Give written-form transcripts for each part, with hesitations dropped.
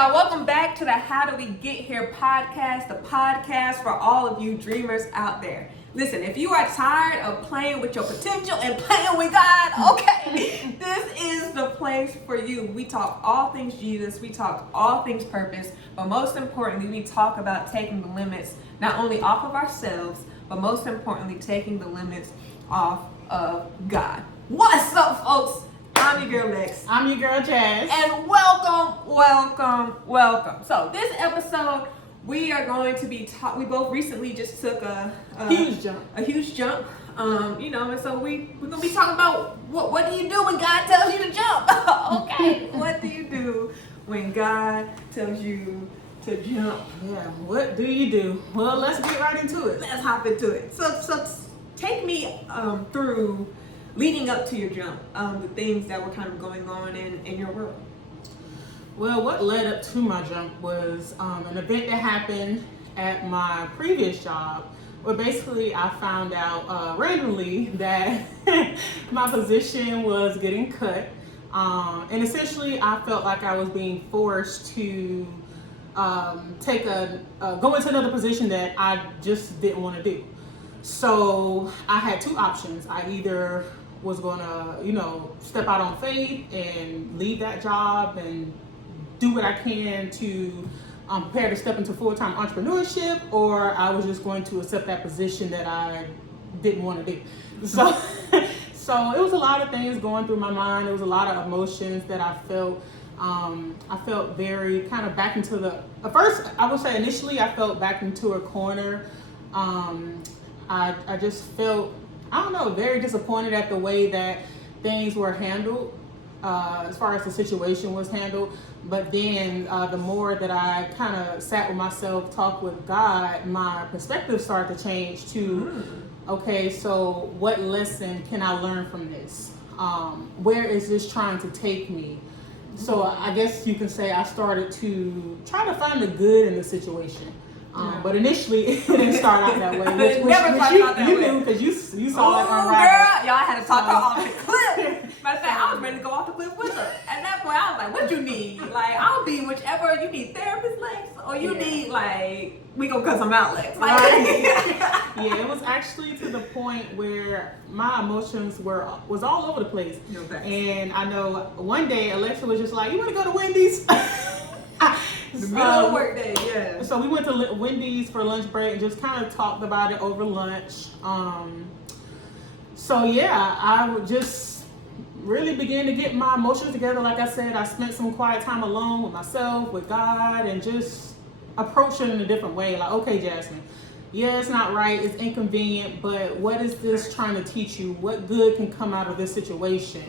y'all. Welcome back to the How Do We Get Here podcast, the podcast for all of you dreamers out there. Listen, if you are tired of playing with your potential and playing with God, okay, this is the place for you. We talk all things Jesus, we talk all things purpose, but most importantly, we talk about taking the limits not only off of ourselves, but most importantly, taking the limits off of God. What's up, folks? I'm your girl Lex. I'm your girl Jas. And welcome. So this episode, we are going to be we both recently just took a huge jump. And so we're gonna be talking about what do you do when God tells you to jump? Okay, what do you do when God tells you to jump? Yeah, what do you do? Well, let's get right into it. Let's hop into it. So take me through leading up to your jump, the things that were kind of going on in your world. Well, what led up to my jump was an event that happened at my previous job, where basically I found out randomly that my position was getting cut. And essentially I felt like I was being forced to go into another position that I just didn't want to do. So I had two options. I either was gonna, step out on faith and leave that job and do what I can to prepare to step into full-time entrepreneurship, or I was just going to accept that position that I didn't want to do. So it was a lot of things going through my mind. It was a lot of emotions that I felt. I felt very kind of back into initially I felt back into a corner. I just felt, very disappointed at the way that things were handled, as far as the situation was handled. But then the more that I kind of sat with myself, talked with God, my perspective started to change to, okay, so what lesson can I learn from this? Where is this trying to take me? So I guess you can say I started to try to find the good in the situation. But initially it didn't start out that way. Which you knew because you saw it on girl, y'all had to talk her off the cliff. Matter of fact, I was ready to go off the cliff with her. At that point, I was like, "What you need? Like, I'll be whichever you need, therapist Lex, or you need we gonna cut some out, Lex." Yeah, it was actually to the point where my emotions was all over the place. And I know one day Alexa was just like, "You want to go to Wendy's?" The middle of the work day, yeah. So we went to Wendy's for lunch break and just kind of talked about it over lunch. I would just really begin to get my emotions together. Like I said, I spent some quiet time alone with myself, with God, and just approach it in a different way. Like, okay, Jasmine, yeah, it's not right, it's inconvenient, but what is this trying to teach you? What good can come out of this situation?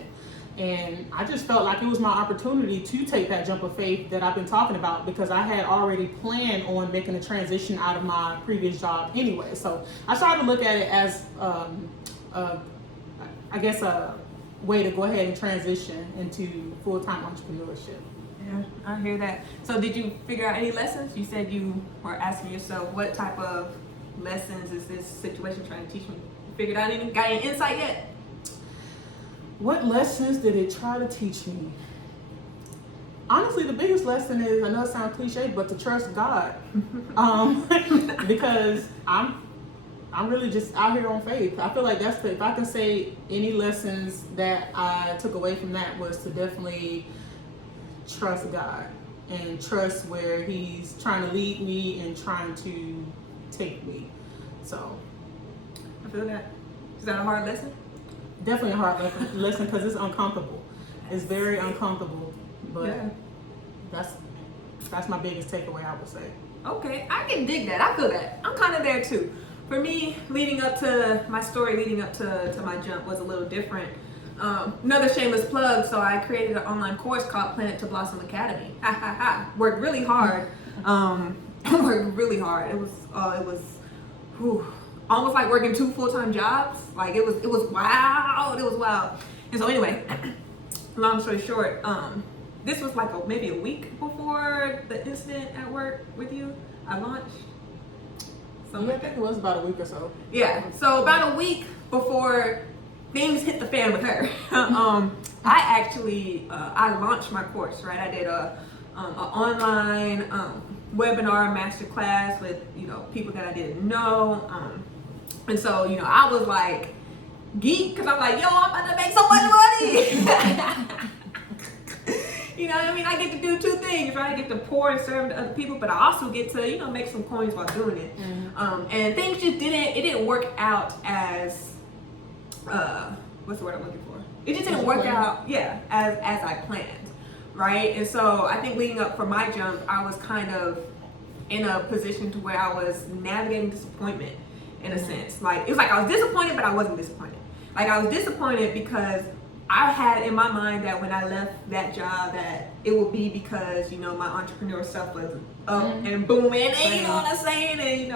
And I just felt like it was my opportunity to take that jump of faith that I've been talking about, because I had already planned on making a transition out of my previous job anyway. So I started to look at it as, a way to go ahead and transition into full-time entrepreneurship. Yeah, I hear that. So did you figure out any lessons? You said you were asking yourself, what type of lessons is this situation trying to teach me? You figured out any? Got any insight yet? What lessons did it try to teach me? Honestly, the biggest lesson is, I know it sounds cliche, but to trust God. Because I'm really just out here on faith. I feel like if I can say any lessons that I took away from that, was to definitely trust God and trust where He's trying to lead me and trying to take me. So I feel that. Is that a hard lesson? Definitely a hard lesson because it's uncomfortable. It's very uncomfortable, but yeah. That's my biggest takeaway, I would say. Okay, I can dig that. I feel that. I'm kind of there too. For me, my story leading up to my jump was a little different. Another shameless plug. So I created an online course called Planet to Blossom Academy. Worked really hard. Worked really hard. It was almost like working 2 full-time jobs. Like it was wild. It was wild. And so anyway, long story short, this was like maybe a week before the incident at work with you. I launched. I think it was about a week or so. Yeah. So about a week before things hit the fan with her, I actually I launched my course. Right. I did a an online webinar masterclass with, people that I didn't know. And so, I was like geek because I'm like, yo, I'm about to make so much money. You know what I mean? I get to do two things, right? I get to pour and serve to other people, but I also get to, make some coins while doing it. And things just didn't work out as, what's the word I'm looking for? It just didn't work out, as I planned, right? And so I think leading up for my jump, I was kind of in a position to where I was navigating disappointment in a sense. Like, it was like I was disappointed, but I wasn't disappointed. Like, I was disappointed because I had in my mind that when I left that job that it would be because, my entrepreneur stuff was up and booming, and you know what I'm saying? And,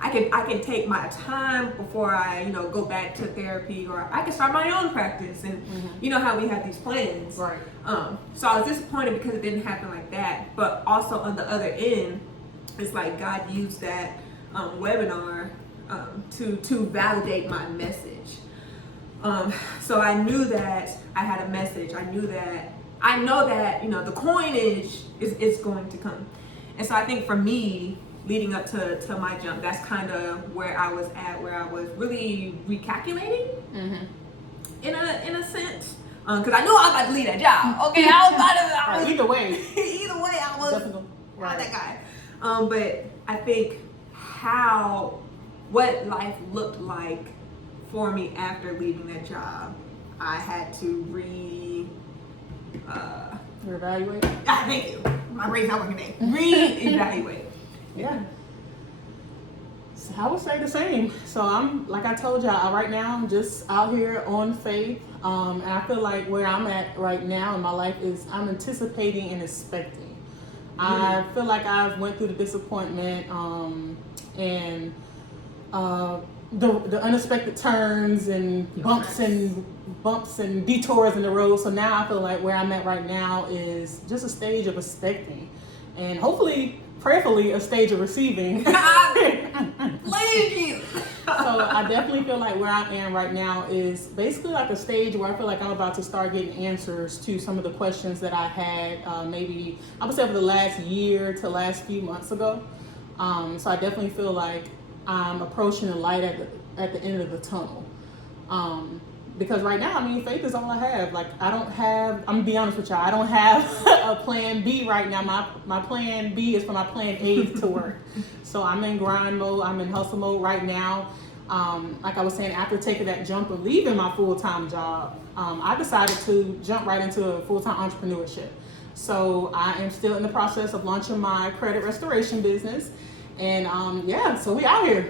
I can take my time before I, go back to therapy, or I can start my own practice, and you know how we have these plans. Right. So I was disappointed because it didn't happen like that, but also on the other end, it's like God used that webinar to validate my message. So I knew that I had a message. I know that, the coinage is going to come. And so I think for me, leading up to my jump, that's kind of where I was at, where I was really recalculating in a sense. Because I knew I was about to leave that job. Okay, Either way, I was definitely not that guy. But I think what life looked like for me after leaving that job, I had to reevaluate. Thank you. My brain's not working today. Reevaluate. Yeah. So I would say the same. So I'm, like I told y'all, right now I'm just out here on faith. And I feel like where I'm at right now in my life is I'm anticipating and expecting. I feel like I've went through the disappointment and the unexpected turns and bumps and detours in the road. So now I feel like where I'm at right now is just a stage of expecting, and hopefully, prayerfully, a stage of receiving. Blame you. So I definitely feel like where I am right now is basically like a stage where I feel like I'm about to start getting answers to some of the questions that I had maybe I would say over the last year to last few months ago. So I definitely feel like I'm approaching the light at the end of the tunnel. Because right now, faith is all I have. Like, I'm gonna be honest with y'all, I don't have a plan B right now. My plan B is for my plan A to work. So I'm in grind mode, I'm in hustle mode right now. Like I was saying, after taking that jump of leaving my full-time job, I decided to jump right into a full-time entrepreneurship. So I am still in the process of launching my credit restoration business. And so we out here.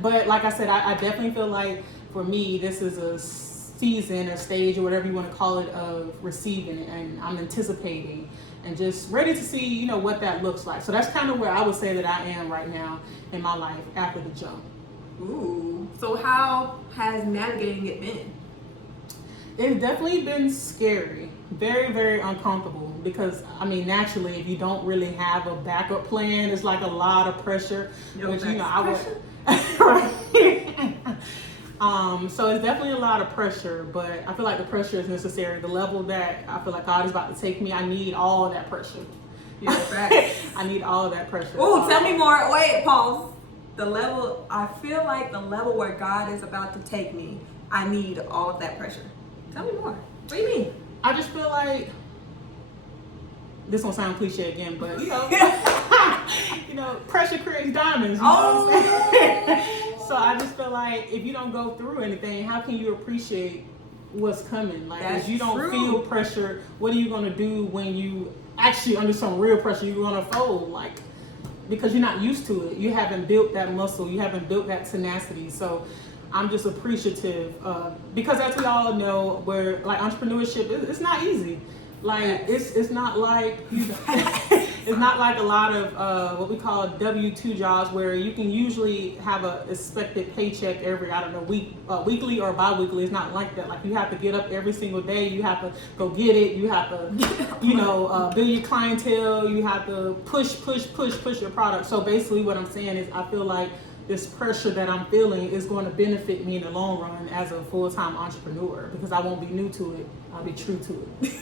But like I said, I definitely feel like for me, this is a season or stage or whatever you want to call it of receiving, and I'm anticipating and just ready to see, what that looks like. So that's kind of where I would say that I am right now in my life after the jump. Ooh. So how has navigating it been? It's definitely been scary, very, very uncomfortable, because naturally, if you don't really have a backup plan, it's like a lot of pressure. Which I would, right. So it's definitely a lot of pressure, but I feel like the pressure is necessary. The level that I feel like God is about to take me, I need all of that pressure. Yeah, right. I need all of that pressure. Oh, tell me more. Wait, pause. I feel like the level where God is about to take me, I need all of that pressure. Tell me more. What do you mean? I just feel like, this won't sound cliche again, but pressure creates diamonds. You know what I'm saying? So I just feel like if you don't go through anything, how can you appreciate what's coming? Like, if you don't feel pressure, what are you going to do when you actually under some real pressure? You're going to fold, like, because you're not used to it. You haven't built that muscle. You haven't built that tenacity. So I'm just appreciative because as we all know, where like entrepreneurship, it's not easy. Like it's not like it's not like a lot of what we call W-2 jobs where you can usually have a expected paycheck every weekly or bi-weekly. It's not like that. Like you have to get up every single day. You have to go get it. You have to build your clientele. You have to push your product. So basically, what I'm saying is I feel like this pressure that I'm feeling is going to benefit me in the long run as a full-time entrepreneur because I won't be new to it. I'll be true to it.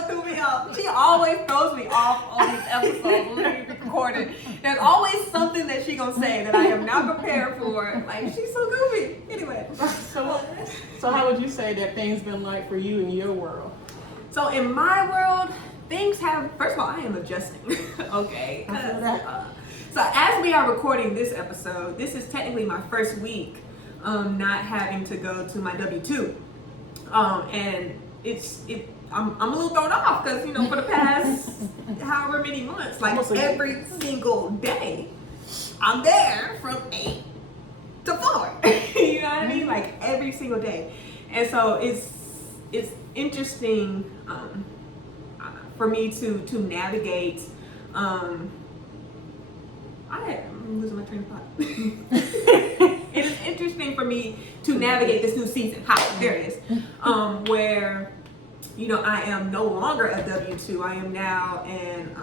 what threw me off. She always throws me off on these episodes when we recorded. There's always something that she gonna say that I am not prepared for. Like, she's so goofy. Anyway. So how would you say that things been like for you in your world? So in my world, things have, first of all, I am adjusting. Okay. So as we are recording this episode, this is technically my first week not having to go to my W-2. And I'm a little thrown off because, you know, for the past however many months, like every single day, I'm there from 8 to 4. You know what I mean? Like every single day. And so it's interesting for me to navigate. I'm losing my train of thought. It is interesting for me to navigate this new season. There it is. Where, you know, I am no longer a W-2. I am now an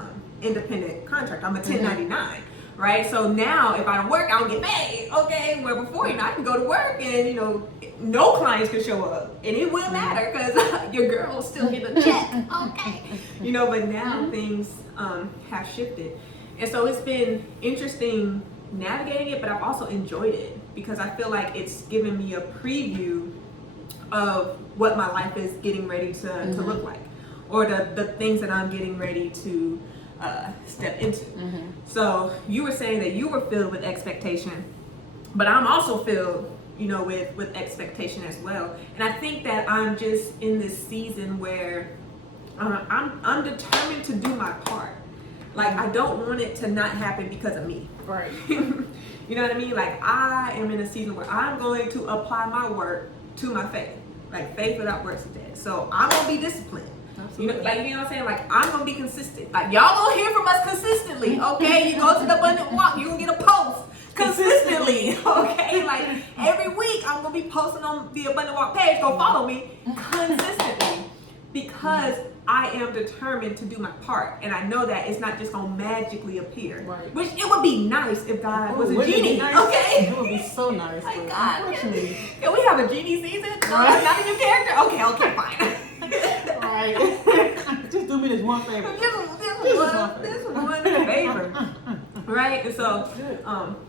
independent contractor. I'm a 1099, right? So now if I don't work, I don't get paid. Okay, where before, you know, I can go to work and, you know, no clients can show up, and it wouldn't matter because your girl will still get a check. Okay, you know, but now things have shifted, and so it's been interesting navigating it, but I've also enjoyed it because I feel like it's given me a preview of what my life is getting ready to look like, or the things that I'm getting ready to step into. So you were saying that you were filled with expectation, but I'm also filled, you know, with expectation as well. And I think that I'm just in this season where I'm determined to do my part. Like, I don't want it to not happen because of me. Right. You know what I mean? Like, I am in a season where I'm going to apply my work to my faith. Like, faith without works is dead. So I'm gonna be disciplined. Absolutely. You know, like, you know what I'm saying? Like, I'm gonna be consistent. Like, y'all gonna hear from us consistently, okay? You go to the Abundant Walk, you gonna get a post consistently, okay? Like, every week I'm gonna be posting on the Abundant Walk page. Go follow me consistently because I am determined to do my part, and I know that it's not just gonna magically appear. Right. Which it would be nice if God was a genie. Nice? Okay. It would be so nice. Like, God, can we have a genie season? Right. Not a new character? Okay, fine. Right. Just do me this one favor. This one favor. Right? And so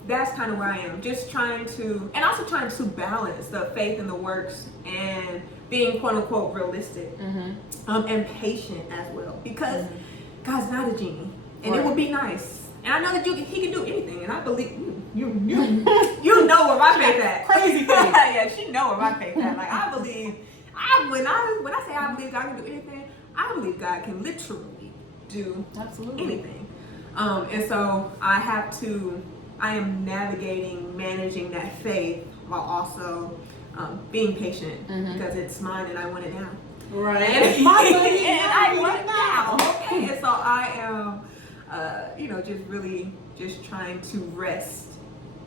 that's kind of where I am. Just trying to, and also trying to balance the faith and the works and being quote unquote realistic and patient as well. Because God's not a genie. And it would be nice. And I know that he can do anything. And I believe you know where my faith at. Crazy faith. Yeah, she know where my faith at. Like, I believe, when I say I believe God can do anything, I believe God can literally do anything. And so I am navigating, managing that faith while also being patient because it's mine and I want it now. Right. And it's my money and I want it now. Okay. And so I am, you know, just really just trying to rest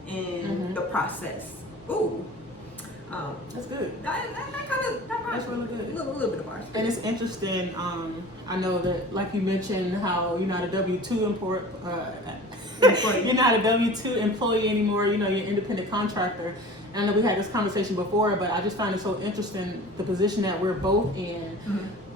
in the process. Ooh. That's good. That's really good. A little bit of ours. And it's interesting. I know that, like you mentioned, how you're not a W-2 you're not a W-2 employee anymore. You know, you're an independent contractor. And I know we had this conversation before, but I just find it so interesting the position that we're both in.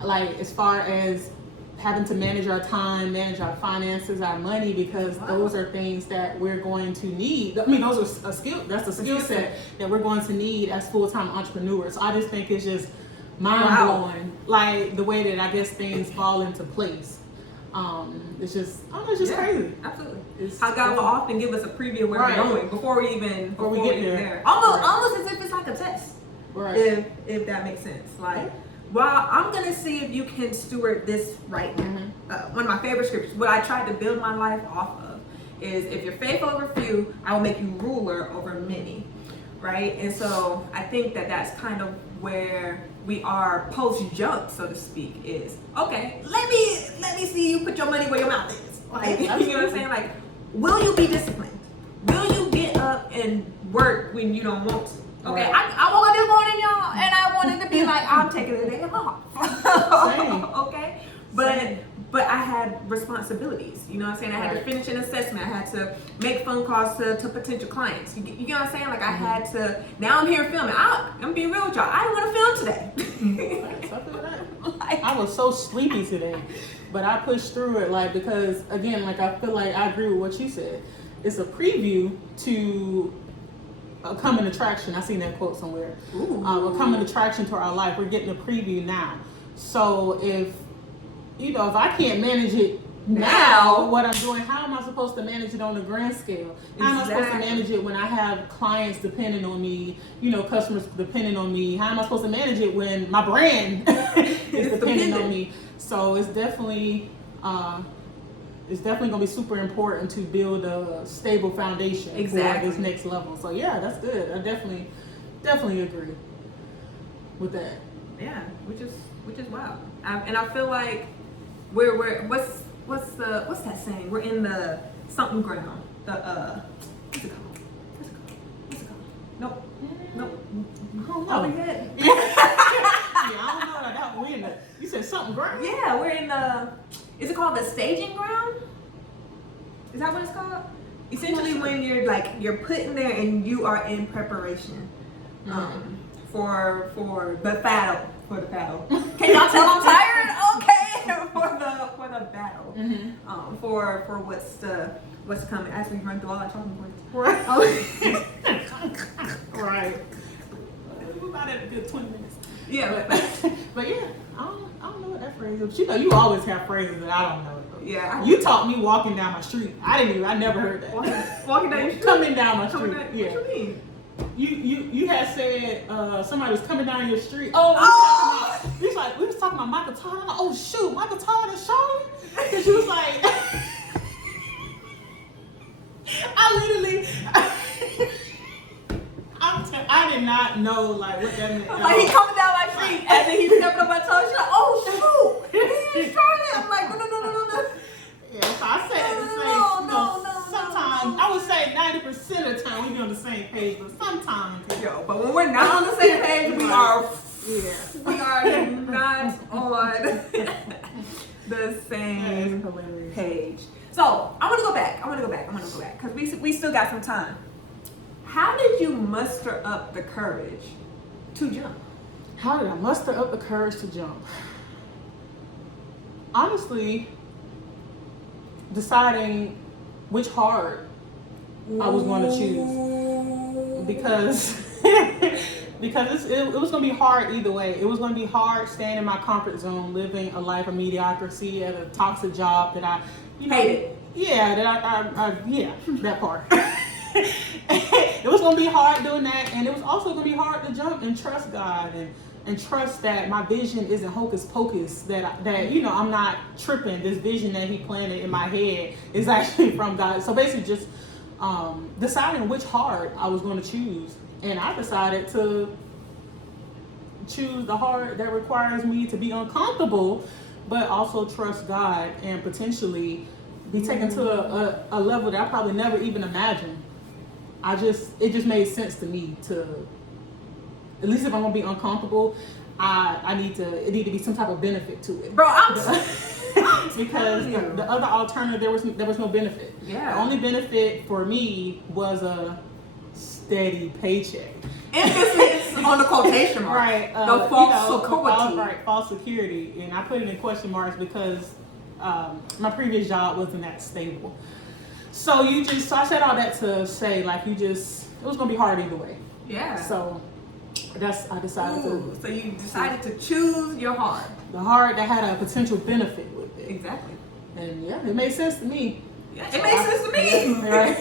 Like, as far as having to manage our time, manage our finances, our money, because those are things that we're going to need. I mean, those are that's a skill set that we're going to need as full-time entrepreneurs. So I just think it's just mind-blowing, like the way that I guess things fall into place. It's just, it's just crazy. Absolutely. It's how God will often give us a preview of where we're going before we get there. Almost as if it's like a test. Right. If that makes sense. Like, well, I'm going to see if you can steward this right now. One of my favorite scriptures, what I tried to build my life off of, is if you're faithful over few, I will make you ruler over many. Right? And so I think that that's kind of where we are post-jump, so to speak, is, okay, let me see you put your money where your mouth is. Like, you know what I'm saying? Like, will you be disciplined? Will you get up and work when you don't want to? Okay, I woke up this morning, y'all, and I wanted to be like, I'm taking a day off. Okay? But I had responsibilities, you know what I'm saying? I had to finish an assessment. I had to make phone calls to potential clients. You know what I'm saying? Like, I had to, now I'm here filming. I'm being real with y'all. I didn't want to film today. Like, I was so sleepy today, but I pushed through it, like, because again, like, I feel like I agree with what you said. It's a preview to a coming attraction. I seen that quote somewhere. A coming attraction to our life. We're getting a preview now. So if I can't manage it now, what I'm doing, how am I supposed to manage it on a grand scale? How am I supposed to manage it when I have clients depending on me, customers depending on me? How am I supposed to manage it when my brand is depending on me? So it's definitely gonna be super important to build a stable foundation for this next level. So yeah, that's good. I definitely agree with that. Yeah, which is wild. And I feel like we're what's that saying? We're in the something ground. What's it called? Nope. I don't know. Oh, yeah. I don't know. We're in the. You said something ground. Yeah, we're in the. Is it called the staging ground? Is that what it's called? Essentially, when you're put in there and you are in preparation for the battle. For the battle. Can y'all tell I'm tired? Okay, for the battle. For what's coming as we run through all our talking points. Right. Right. We're about at a good 20 minutes. Yeah, but yeah, I don't know what that phrase is. But you always have phrases that I don't know. Yeah. You taught me walking down my street. I never heard that. Walking down your street? Coming down my street. Yeah. What you mean? You had said somebody was coming down your street. Oh! We was talking about Michael Todd. I'm like, oh shoot, Michael Todd and Charlotte? And she was like, I did not know like what that meant. Like he coming down my street and then he's stepping on my toes. She's like, oh shoot, he's Charlotte. I'm like, no. Yeah, so I said no. Sometimes I would say 90% of the time we be on the same page, but sometimes. But when we're not on the same page, we are not on the same page. So I want to go back because we still got some time. How did you muster up the courage to jump? How did I muster up the courage to jump? Honestly, deciding which heart I was going to choose, because it was going to be hard either way. It was going to be hard staying in my comfort zone, living a life of mediocrity at a toxic job that I hated. Yeah, that part. It was going to be hard doing that, and it was also going to be hard to jump and trust God and trust that my vision isn't hocus pocus, that I'm not tripping. This vision that he planted in my head is actually from God. So basically just deciding which heart I was going to choose. And I decided to choose the heart that requires me to be uncomfortable, but also trust God and potentially be taken to a level that I probably never even imagined. It just made sense to me to, at least if I'm gonna be uncomfortable, it need to be some type of benefit to it. Bro, because the other alternative, there was no benefit. Yeah. The only benefit for me was a steady paycheck. Emphasis on the quotation mark. Right. The false security. Right, false security. And I put it in question marks because my previous job wasn't that stable. So I said all that to say, like, it was gonna be hard either way. Yeah. So I decided to. So you decided to choose your heart. The heart that had a potential benefit with it. Exactly. And yeah, it made sense to me. Yeah, it makes sense to me. Right.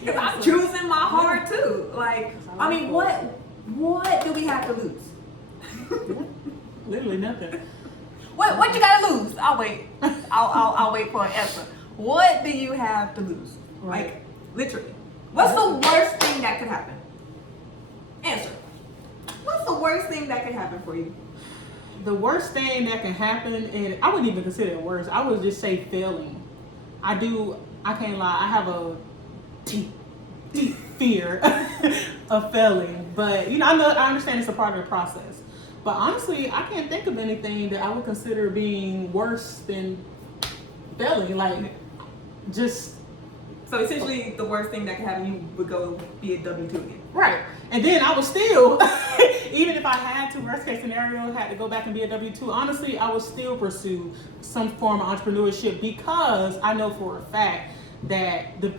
Because I'm choosing my heart too. Like, I mean, what do we have to lose? Literally nothing. What you gotta lose? I'll wait. I'll wait for an answer. What do you have to lose? Right. Like, literally. What's the worst thing that could happen? Answer. What's the worst thing that could happen for you? The worst thing that can happen, and I wouldn't even consider it worse, I would just say failing. I can't lie, I have a deep fear of failing. But, I understand it's a part of the process. But honestly, I can't think of anything that I would consider being worse than failing. Like, just So essentially, the worst thing that could happen, you would go be a W-2 again. Right. And then I would still, even if I had to, worst case scenario, had to go back and be a W-2, honestly, I would still pursue some form of entrepreneurship because I know for a fact that the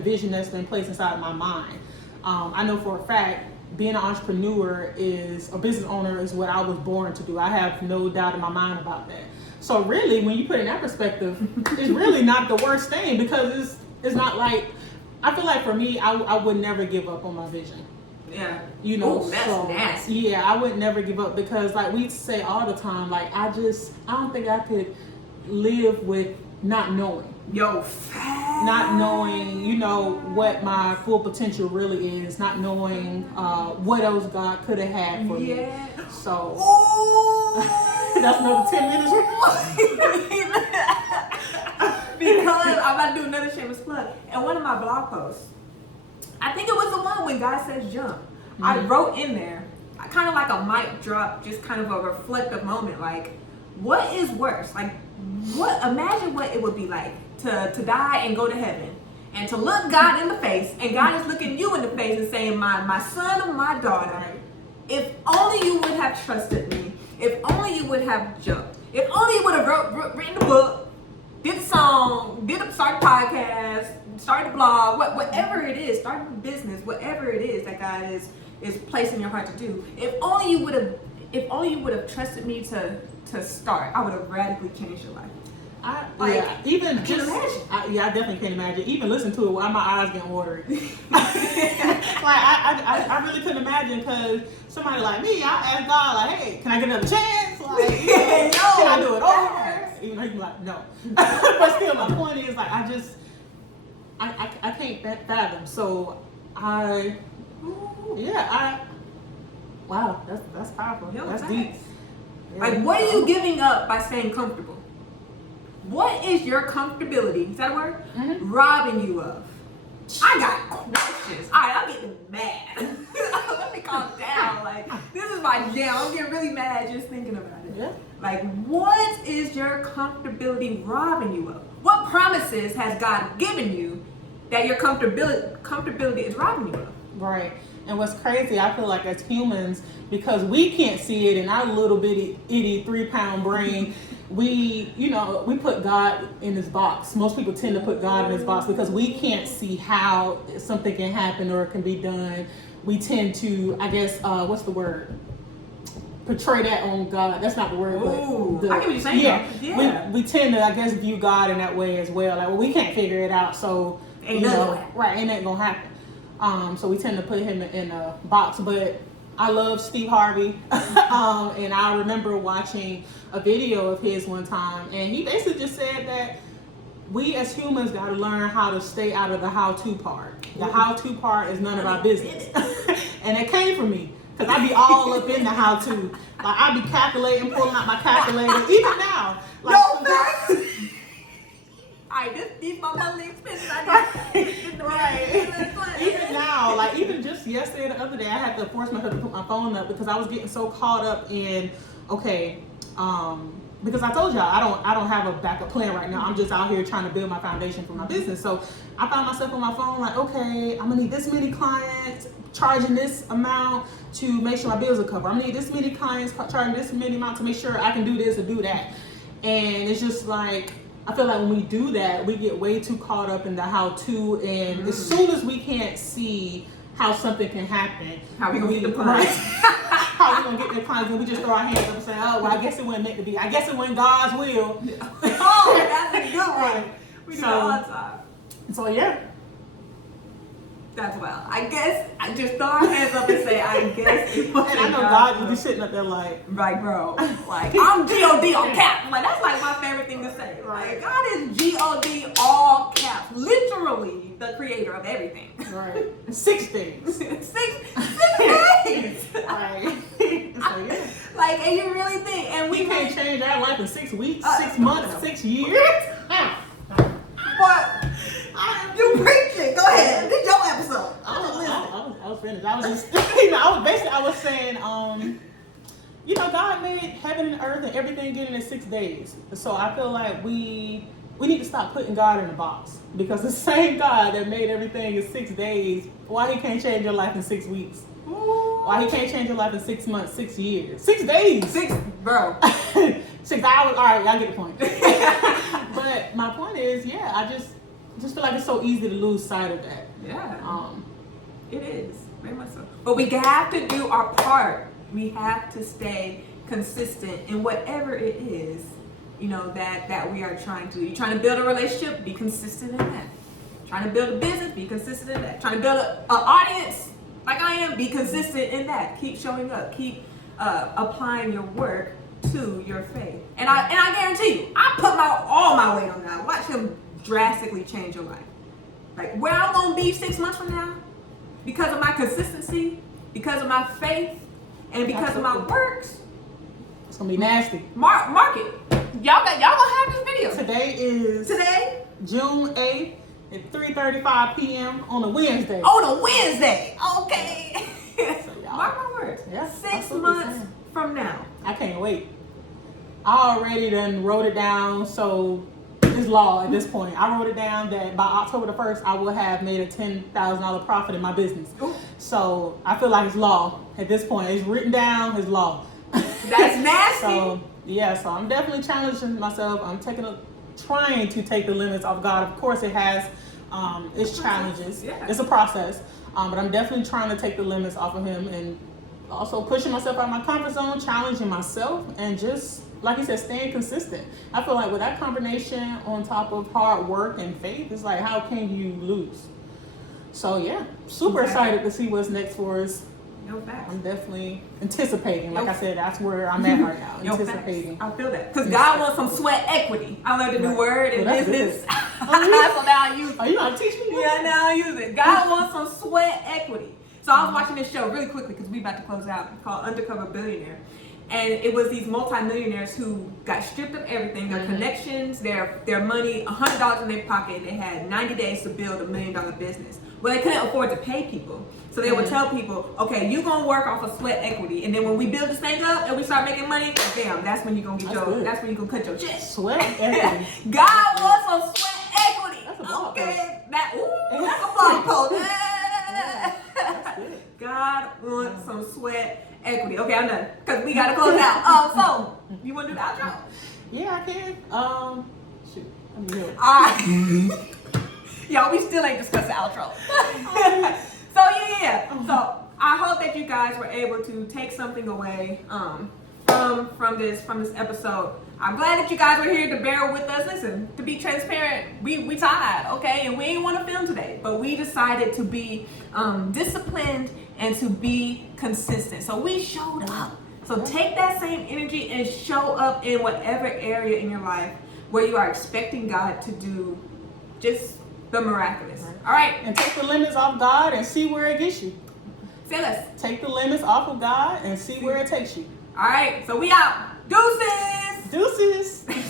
vision that's been placed inside of my mind. I know for a fact being an entrepreneur a business owner is what I was born to do. I have no doubt in my mind about that. So really, when you put it in that perspective, it's really not the worst thing because it's not like, I feel like for me, I would never give up on my vision. Yeah. You know, ooh, that's nasty. Yeah, I would never give up because like we say all the time, like I don't think I could live with not knowing. Yo, fast. Not knowing, you know, what my full potential really is, not knowing what else God could have had for me. So that's another 10 minutes. Because I'm about to do another shameless plug. And one of my blog posts, I think it was the one when God says jump. Mm-hmm. I wrote in there, kind of like a mic drop, just kind of a reflective moment, like, what is worse? Like, imagine what it would be like to die and go to heaven and to look God in the face, and God is looking you in the face and saying, my son or my daughter, if only you would have trusted me, if only you would have jumped, if only you would have written the book, did the song, start the podcast, start the blog, whatever it is, start the business, whatever it is that God is placing in your heart to do. If only you would have trusted me to start, I would have radically changed your life. I definitely can't imagine. Even listen to it while my eyes getting watery. I really couldn't imagine because somebody like me, I ask God like, hey, can I get another chance? Like, can I do it over? Even though he'd be like, no. But still, my point is like, I can't fathom. So wow, that's powerful. Yo, that's thanks. deep. Yeah. Like, what are you giving up by staying comfortable? What is your comfortability, is that a word? Mm-hmm. Robbing you of? I got questions. All right, I'm getting mad. Let me calm down. Like, this is my jam. I'm getting really mad just thinking about it. Yeah. Like, what is your comfortability robbing you of? What promises has God given you that your comfortability is robbing you of? Right. And what's crazy, I feel like as humans, because we can't see it in our little bitty itty 3-pound brain, we put God in this box. Most people tend to put God in this box because we can't see how something can happen or it can be done. We tend to, I guess, what's the word? Portray that on God. That's not the word. Ooh, I get what you're saying. Yeah. We tend to, I guess, view God in that way as well. Like, well, we can't figure it out, so ain't that gonna happen. So we tend to put him in a box. But I love Steve Harvey, and I remember watching a video of his one time, and he basically just said that we as humans got to learn how to stay out of the how-to part. The how-to part is none of our business. And it came from me, because I be all up in the how-to. Like, I be calculating, pulling out my calculator, even now. Like, no thanks. Alright, these my monthly expenses. Right. Even now, like even just yesterday, the other day, I had to force myself to put my phone up because I was getting so caught up in because I told y'all I don't have a backup plan right now. I'm just out here trying to build my foundation for my business. So I found myself on my phone like, okay, I'm gonna need this many clients charging this amount to make sure my bills are covered. I'm gonna need this many clients charging this many amount to make sure I can do this or do that. And it's just like, I feel like when we do that, we get way too caught up in the how-to, and as soon as we can't see how something can happen, how we gonna get the clients? How we gonna get the clients? And we just throw our hands up and say, "Oh, well, I guess it wasn't meant to be. I guess it wasn't God's will." Yeah. Oh, that's a good one. We do that all the time. So yeah. That's wild. I guess I just throw our hands up and say, I guess it was. And I know God will be sitting up there like, right, bro. Like, I'm G-O-D all caps. Like, that's like my favorite thing to say. Like, God is G-O-D all caps. Literally the creator of everything. Right. 6 things. six days. Right. So yeah. Like, and you really think, and we can't change our life in 6 weeks, 6 months, 6 years. But you preaching. Go ahead. This is your episode. I was finished. I was just, I was saying, God made heaven and earth and everything getting in 6 days. So I feel like we we need to stop putting God in a box, because the same God that made everything in 6 days, why he can't change your life in 6 weeks? Why he can't change your life in 6 months, 6 years, 6 days? Bro. 6 hours. All right, y'all get the point. But my point is, yeah, I just feel like it's so easy to lose sight of that. Yeah. It is very much so. But we have to do our part. We have to stay consistent in whatever it is, you know, that we are trying to do. You're trying to build a relationship, be consistent in that. Trying to build a business, be consistent in that. Trying to build an audience, like I am, be consistent in that. Keep showing up. Keep applying your work to your faith. And I guarantee you, I put all my weight on that. Watch him drastically change your life. Like where I'm gonna be 6 months from now, because of my consistency, because of my faith, and because of my works. It's gonna be nasty. Mark it. Y'all gonna have this video. Today, June 8th at 3:35 p.m. on a Wednesday. On a Wednesday. Okay. So y'all, mark my words. Yeah, 6 months from now. I can't wait. I already done wrote it down, so it's law at this point. I wrote it down that by October the 1st, I will have made a $10,000 profit in my business. Ooh. So I feel like it's law at this point. It's written down, it's law. That's nasty. So I'm definitely challenging myself. I'm trying to take the limits off God. Of course, it has its challenges. Yeah. It's a process, but I'm definitely trying to take the limits off of him, and also pushing myself out of my comfort zone, challenging myself, and just, like you said, staying consistent. I feel like with that combination on top of hard work and faith, it's like, how can you lose? So yeah, super excited to see what's next for us. No facts. I'm definitely anticipating. Like I said, that's where I'm at right now. No Anticipating. facts. I feel that. Because God wants some sweat equity. I learned a new word in business. So now I use it. Oh, you know how to teach me? Yeah, now I use it. God wants some sweat equity. So I was watching this show really quickly because we about to close out, called Undercover Billionaire. And it was these multimillionaires who got stripped of everything, their connections, their money, $100 in their pocket. They had 90 days to build $1 million business. Well, they couldn't afford to pay people. So they would tell people, okay, you're going to work off of sweat equity. And then when we build this thing up and we start making money, bam, that's when you're going to get that's when you're going to cut your check. Sweat equity. God wants some sweat equity. That's a blog post. That's a blog post. That's good. God wants some sweat equity. Okay, I'm done. Because we got to close out. So, you want to do the outro? Yeah, I can. Shoot. I'm good. All right. Y'all, we still ain't discussed the outro. So so I hope that you guys were able to take something away from this episode. I'm glad that you guys were here to bear with us. Listen, to be transparent, we tired, okay, and we ain't want to film today, but we decided to be disciplined and to be consistent. So we showed up. So take that same energy and show up in whatever area in your life where you are expecting God to do just the miraculous. All right. And take the limits off God and see where it gets you. Say less. Take the limits off of God and see where it takes you. All right. So we out. Deuces. Deuces.